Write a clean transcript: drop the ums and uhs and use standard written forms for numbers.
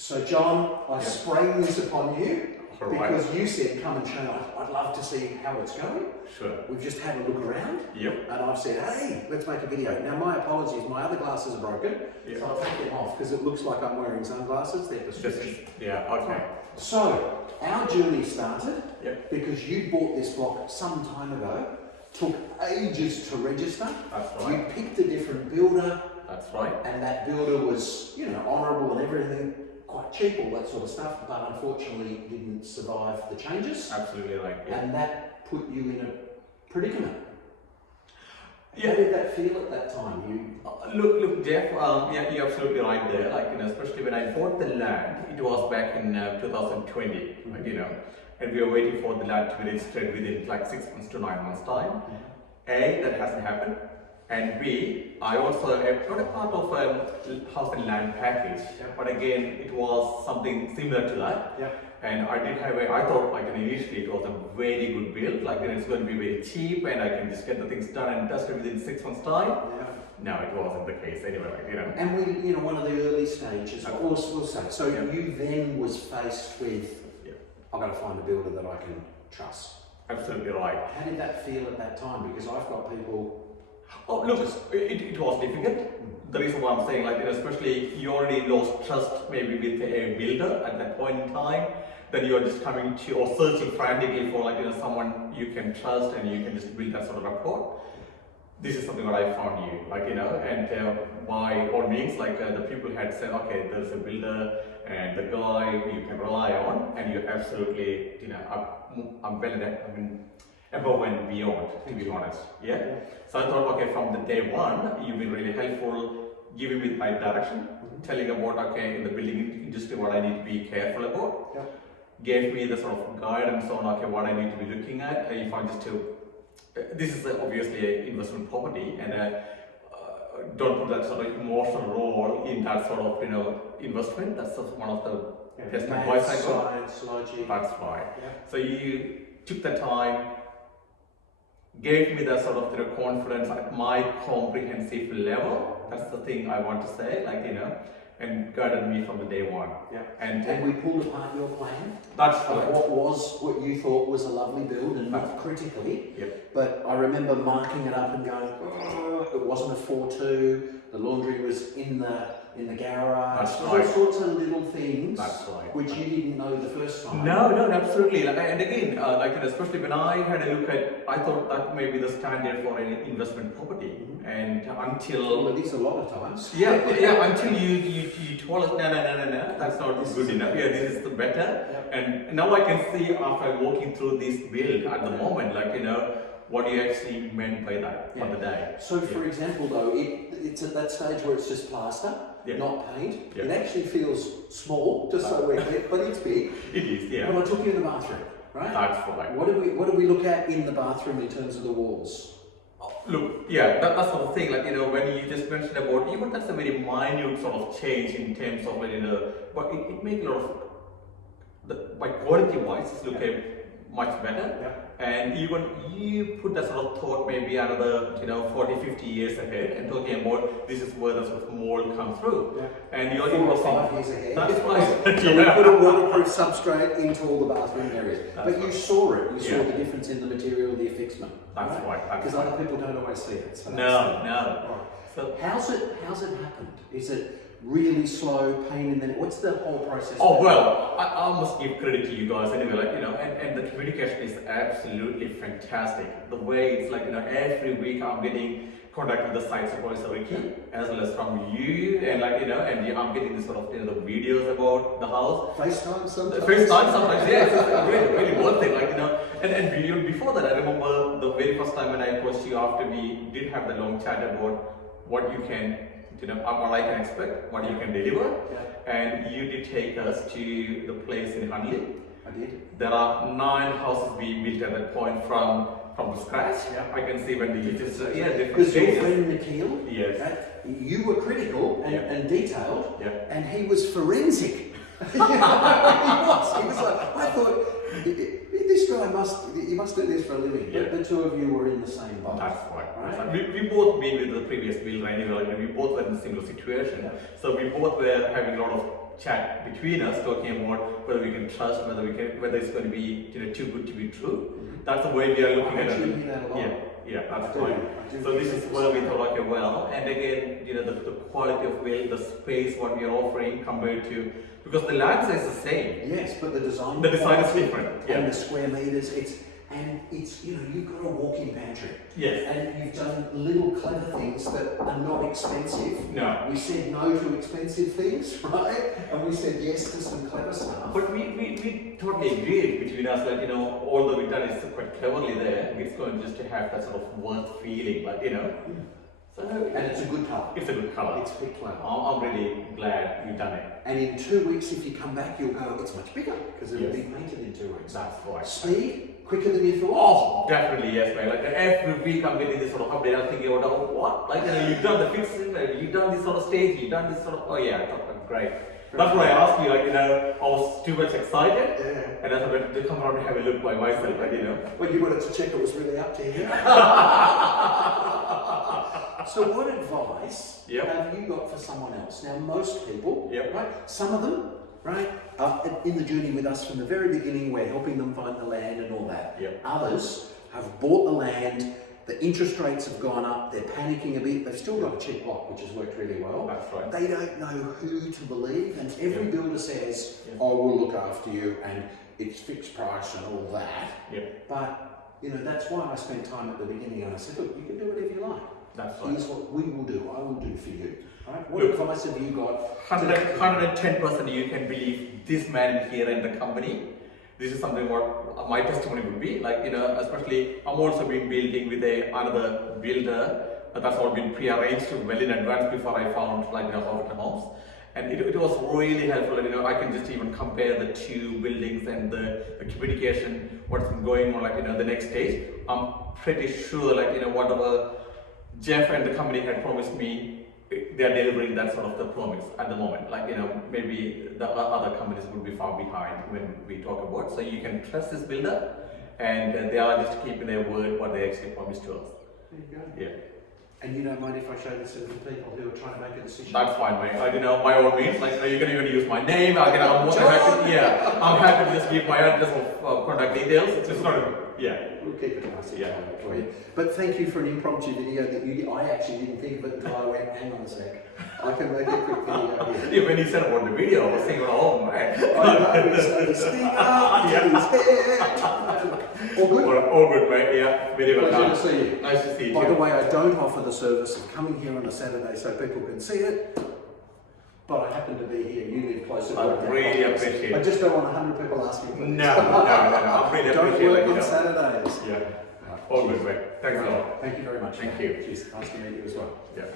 So John, I sprang this upon you because Right. you said come and show me. I'd love to see how it's going. Sure. We've just had a look around. Yep. And I've said, hey, let's make a video. Now my apologies, my other glasses are broken. Yep. So I'll take them off because it looks like I'm wearing sunglasses. They're prescription. Okay. So our journey started Yep. because you bought this block some time ago. Took ages to register. That's You right. picked a different builder. That's right. And that builder was, honourable and everything, quite cheap, all that sort of stuff, but unfortunately didn't survive the changes. Absolutely right. Yeah. And that put you in a predicament. Yeah. How did that feel at that time? Look, Jeff. Yeah, you're absolutely right there. Especially when I bought the land, it was back in 2020. And we were waiting for the land to be registered within 6 months to 9 months time. A, that hasn't happened. And B, I also am not a part of a house and land package, but again, it was something similar to that. And I did have I thought initially it was a very good build, it's going to be very cheap and I can just get the things done and dusted within 6 months time. No, it wasn't the case anyway, And we, one of the early stages, we'll say, so you then was faced with, I've got to find a builder that I can trust. Absolutely right. How did that feel at that time? Because I've got people... Oh, look, it was difficult. The reason why I'm saying, especially you already lost trust maybe with a builder at that point in time, then you are just coming to or searching frantically for someone you can trust and you can just build that sort of rapport. This is something that I found you, and by all means, the people had said, okay, there's a builder and the guy you can rely on, and you absolutely, I'm well above and beyond, to be honest. So I thought, okay, from the day one, you've been really helpful, giving me the right direction, telling about, okay, in the building industry, what I need to be careful about. Gave me the sort of guidance on, okay, what I need to be looking at. If I just to, this is obviously an investment property, and don't put that sort of emotional role in that sort of, investment. That's one of the best advice I got. Science, logic. That's right. So you took the time, gave me that sort of confidence at my comprehensive level. That's the thing I want to say, and guided me from the day one. And we pulled apart your plan. That's of right. what you thought was a lovely build, and not critically. But I remember marking it up and going, oh, it wasn't a 4-2. The laundry was in the garage. That's All right. sorts of little things. That's right. Which you didn't know the first time. No, absolutely. And again, especially when I had a look at, I thought that may be the standard for an investment property. And until well, it is a lot of times. until you told us, no, that's not good enough. This is the better. And now I can see after walking through this build at the moment, what you actually meant by that on the day. So, for example, though, it's at that stage where it's just plaster, not paint. It actually feels small, just so we're clear, but it's big. It is, But I took you in the bathroom, right? That's right. What do we look at in the bathroom in terms of the walls? Look, that's the thing. When you just mentioned about even that's a very minute sort of change in terms of but it makes a lot of by quality wise, it's looking much better. And even you put that sort of thought maybe another 40-50 years ahead and talking about this is where the sort of mold comes through. And you're 4 or 5 years ahead. That's right. So we put a waterproof substrate into all the bathroom areas. But you saw it. You saw the difference in the material, the affixment. That's right. Because other people don't always see it. So No. So how's it happened? Is it really slow, pain in the neck? What's the whole process? Oh well, I must give credit to you guys anyway. And the communication is absolutely fantastic. The way it's every week I'm getting contact with the site supervisor Ricky, as well as from you, and I'm getting this sort of the videos about the house. FaceTime sometimes. It's really worth it. And before that, I remember the very first time when I approached you after we did have the long chat about what you can. What I can expect, what you can deliver, and you did take us to the place in Hanley. I did. There are 9 houses being built at that point from the scratch. I can see when the different because your stages. friend Nikhil, you were critical and detailed, and he was forensic. He was like, I thought, this guy must do this for a living. But the two of you were in the same boat. That's right. We both been with the previous builder anyway, we both were in a similar situation. So we both were having a lot of chat between us, talking about whether we can trust, whether it's going to be too good to be true. That's the way we are looking at it. Yeah, that's right. So this is where we thought, okay, well, and again, the quality of the space, what we are offering compared to, because the land size is the same. Yes, but the design is different. And the square meters, it's you've got a walk-in pantry. Yes. And you've done little clever things that are not expensive. No. We said no to expensive things, right? And we said yes to some clever stuff. But we totally agreed between us that, although we've done it quite cleverly there, it's going just to have that sort of worth feeling, but So, and it's a good colour. It's a good colour. It's a big colour. I'm really glad you've done it. And in 2 weeks, if you come back, you'll go, it's much bigger because it'll be painted in 2 weeks. That's right. Speed, quicker than you thought. Oh, definitely, yes, mate. Like every week I'm getting this sort of update. I'm thinking about, oh, what? Like, you've done the fixing, you've done this sort of stage, you've done this sort of, oh yeah, great. That's why I asked you, like, I was too much excited. Yeah. And I thought to come around and have a look by myself, like, Well, you wanted to check it was really up to you. So what advice have you got for someone else? Now, most people, right? Some of them, right, are in the journey with us from the very beginning. We're helping them find the land and all that. Others have bought the land. The interest rates have gone up. They're panicking a bit. They've still got a cheap block, which has worked really well. That's right. They don't know who to believe, and every builder says, "Oh, we'll look after you," and it's fixed price and all that. But that's why I spent time at the beginning, and I said, "Look, you can do whatever you like. That's right. Here's what we will do. I will do for you." Right? What advice have you got? 110% you can believe this man here in the company. This is something what my testimony would be. Like, especially I'm also been building with another builder. That's all been pre-arranged well in advance before I found Overton Homes. And it was really helpful. I can just even compare the two buildings and the communication, what's been going on, the next stage. I'm pretty sure, whatever Jeff and the company had promised me, they are delivering that sort of the promise at the moment. Maybe the other companies would be far behind when we talk about. So you can trust this builder, and they are just keeping their word, what they actually promised to us. There you go. Yeah. And you don't mind if I show this to the people who are trying to make a decision? That's fine, mate. By all means, you can even use my name. I'm more than happy. I'm happy to just give my address or contact details. It's not We'll keep it nice for you. But thank you for an impromptu video that I actually didn't think of it until I went, hang on a sec. I can make a quick video here. When you said about the video, I was thinking, oh man. I know, so speak up, All good? All good, mate. Yeah, very well Pleasure done. to see you. Nice to see you. By the way, I don't offer the service of coming here on a Saturday so people can see it. But I happen to be here, you live closer to I really appreciate it. I just don't want 100 people asking for this. No. I really Don't appreciate work it. on Saturdays. Yeah. All good, mate. Thanks a lot. Thank you very much. Thank you. Cheers. Nice to meet you as well. Yeah.